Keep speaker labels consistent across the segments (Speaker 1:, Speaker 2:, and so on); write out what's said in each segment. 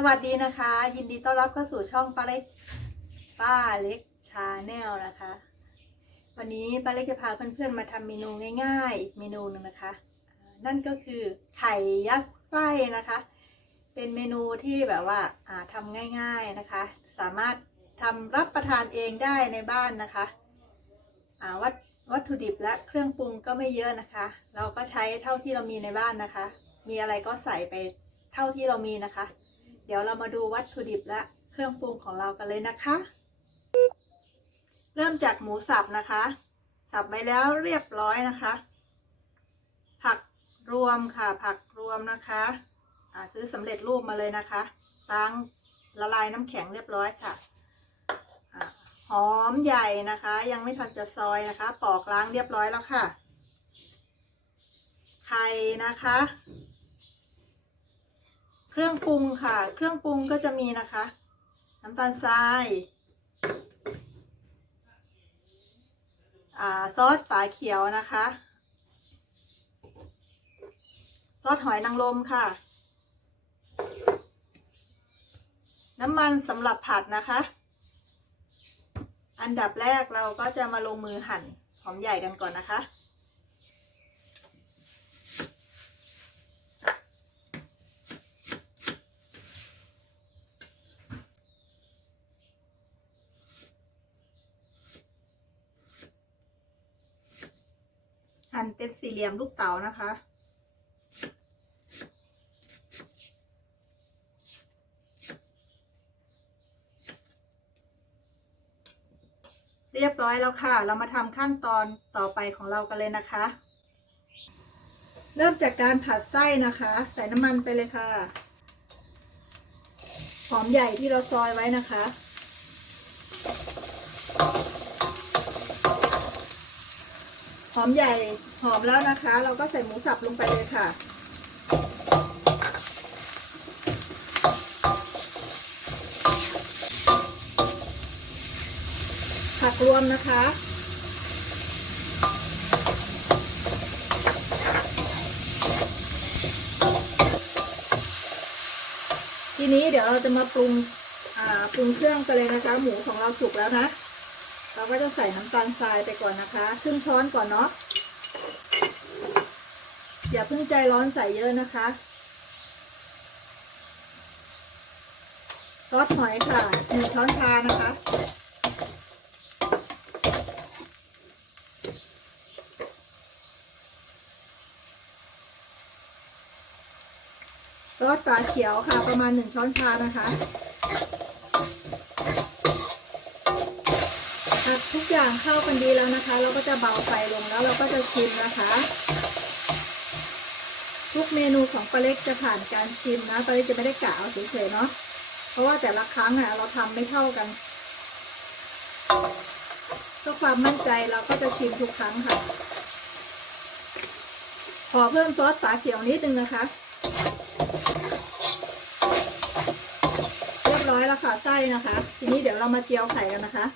Speaker 1: สวัสดีนะคะ ยินดีต้อนรับเข้าสู่ช่องป้าเล็กป้าเล็กชาแนลนะคะ วันนี้ป้าเล็กจะพาเพื่อนๆมาทำเมนูง่ายๆ อีกเมนูหนึ่งนะคะ นั่นก็คือไข่ยัดไส้นะคะ เป็นเมนูที่แบบว่าอ่าทำง่ายๆนะคะ สามารถทำรับประทานเองได้ในบ้านนะคะวัตวัตถุดิบและเครื่องปรุงก็ไม่เยอะนะคะ เราก็ใช้เท่าที่เรามีในบ้านนะคะ มีอะไรก็ใส่ไปเท่าที่เรามีนะคะ เดี๋ยวเรามาดูวัตถุดิบและเครื่องปรุงของเรากันเลยนะคะ เริ่มจากหมูสับนะคะ สับไปแล้วเรียบร้อยนะคะ ผักรวมค่ะ ผักรวมนะคะซื้อสำเร็จรูปมาเลยนะคะล้างละลายน้ำแข็งเรียบร้อยค่ะอ่าหอมใหญ่นะคะ ยังไม่ทันจะซอยนะคะ ปอกล้างเรียบร้อยแล้วค่ะ ไข่นะคะ เครื่องปรุงค่ะ เครื่องปรุงก็จะมีนะคะ น้ำตาลทรายอ่าซอสฝาเขียวนะคะ ซอสหอยนางรมค่ะ น้ำมันสำหรับผัดนะคะ อันดับแรกเราก็จะมาลงมือหั่นหอมใหญ่กันก่อนนะคะ หั่นเป็น สี่เหลี่ยมลูกเต๋านะคะ เรียบร้อยแล้วค่ะ เรามาทำขั้นตอนต่อไปของเรากันเลยนะคะ เริ่มจากการผัดไส้นะคะ ใส่น้ำมันไปเลยค่ะ หอมใหญ่ที่เราซอยไว้นะคะ อมใหญ่หอมแล้วนะคะ เราก็ใส่หมูสับลงไปเลยค่ะ ผักรวมนะคะ ทีนี้เดี๋ยวเราจะมาปรุงอ่าปรุงเครื่องไปเลยนะคะ หมูของเราสุกแล้วนะ เราก็จะใส่น้ำตาลทรายไปก่อนนะคะครึ่งช้อนก่อนเนาะอย่าเพิ่งใจร้อนใส่เยอะนะคะซอสหอยค่ะหนึ่งช้อนชานะคะซอสฝาเขียวค่ะ ประมาณหนึ่งช้อนชานะคะ ทุกอย่างเข้ากันดีแล้วนะคะ เราก็จะเบาไฟลงแล้วเราก็จะชิมนะคะ ทุกเมนูของปลาเล็กจะผ่านการชิมนะปลาเล็กจะไม่ได้กะเอาเฉยๆเนาะเพราะว่าแต่ละครั้งอะเราทำไม่เท่ากันเพื่อความมั่นใจเราก็จะชิมทุกครั้งค่ะ ขอเพิ่มซอสฝาเขียวนิดนึงนะคะเรียบร้อยแล้วค่ะไส้นะคะ ทีนี้เดี๋ยวเรามาเจียวไข่กันนะคะ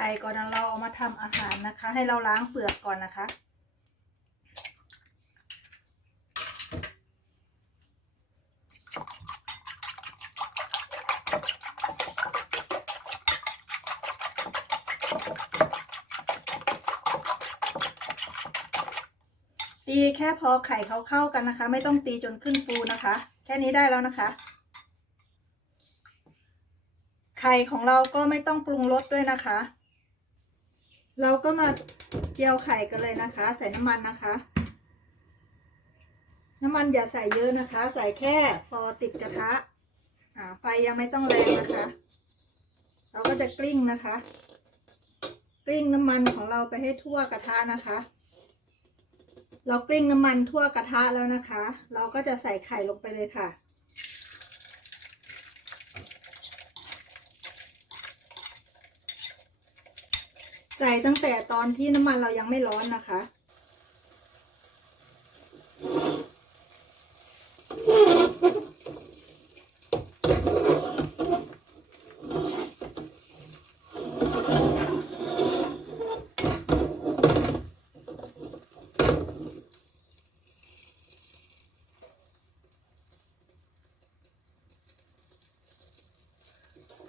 Speaker 1: ข่ก่อนเราเอามาทำอาหารนะคะ ให้เราล้างเปลือกก่อนนะคะ ตีแค่พอไข่เขาเข้ากันนะคะ ไม่ต้องตีจนขึ้นฟูนะคะ แค่นี้ได้แล้วนะคะไข่ของเราก็ไม่ต้องปรุงรสด้วยนะคะ เราก็มาเจียวไข่กันเลยนะคะ ใส่น้ำมันนะคะ น้ำมันอย่าใส่เยอะนะคะ ใส่แค่พอติดกระทะอ่าไฟยังไม่ต้องแรงนะคะ เราก็จะกลิ้งนะคะ กลิ้งน้ำมันของเราไปให้ทั่วกระทะนะคะ เรากลิ้งน้ำมันทั่วกระทะแล้วนะคะ เราก็จะใส่ไข่ลงไปเลยค่ะ ใส่ตั้งแต่ตอนที่น้ำมันเรายังไม่ร้อนนะคะ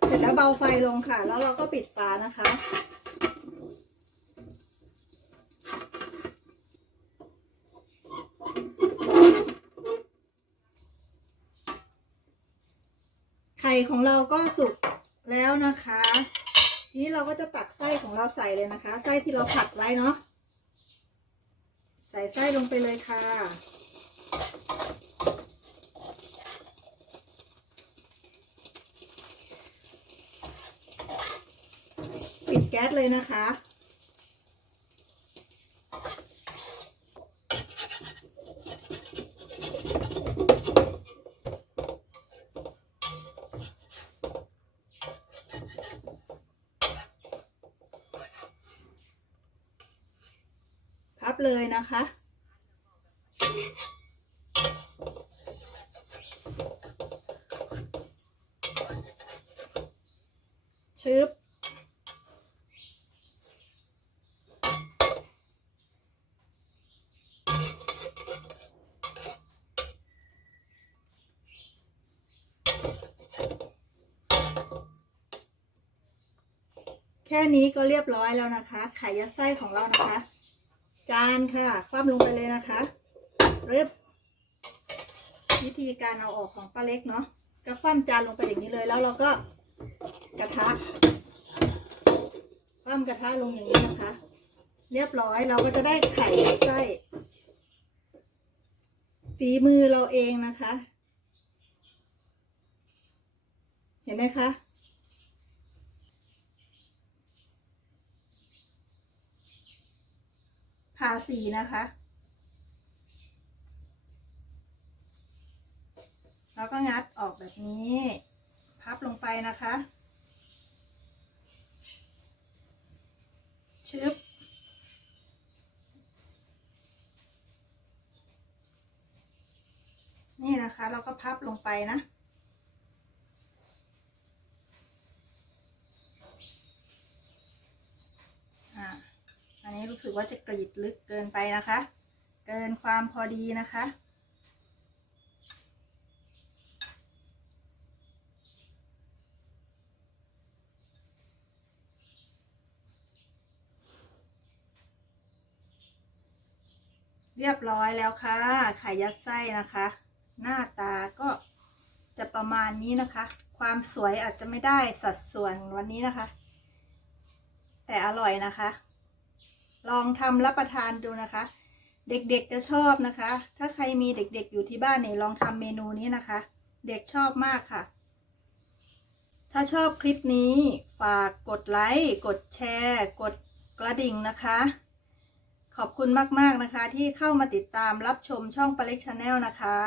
Speaker 1: เสร็จแล้วเบาไฟลงค่ะ แล้วเราก็ปิดฝานะคะ ไข่ของเราก็สุกแล้วนะคะ ทีนี้เราก็จะตักไส้ของเราใส่เลยนะคะ ไส้ที่เราผัดไว้เนาะ ใส่ไส้ลงไปเลยค่ะ ปิดแก๊สเลยนะคะ เลยนะคะ ชึบแค่นี้ก็เรียบร้อยแล้วนะคะ ไข่ยัดไส้ของเรานะคะ จานค่ะ คว่ำลงไปเลยนะคะเรียบวิธีการเอาออกของป้าเล็กเนาะก็คว่ำจานลงไปอย่างนี้เลยแล้วเราก็กระทะคว่ำกระทะลงอย่างนี้นะคะ เรียบร้อยเราก็จะได้ไข่ไส้ฝีมือเราเองนะคะ เห็นไหมคะ ทาสีนะคะ แล้วก็งัดออกแบบนี้ พับลงไปนะคะ ชึบนี่นะคะ เราก็พับลงไปนะ อ่า อันนี้รู้สึ กว่าจะกรีดลึกเกินไปนะคะ เกินความพอดีนะคะ เรียบร้อยแล้วค่ะไข่ยัดไส้นะคะ หน้าตาก็จะประมาณนี้นะคะ ความสวยอาจจะไม่ได้สัดส่วนวันนี้นะคะ แต่อร่อยนะคะ ลองทำรับประทานดูนะคะ เด็กๆจะชอบนะคะ ถ้าใครมีเด็กๆอยู่ที่บ้านเนี่ยลองทำเมนูนี้นะคะ เด็กชอบมากค่ะ ถ้าชอบคลิปนี้ฝากกดไลค์กดแชร์ กดกระดิ่งนะคะ ขอบคุณมากๆนะคะ ที่เข้ามาติดตามรับชมช่องปาเล็กชาแนลนะคะ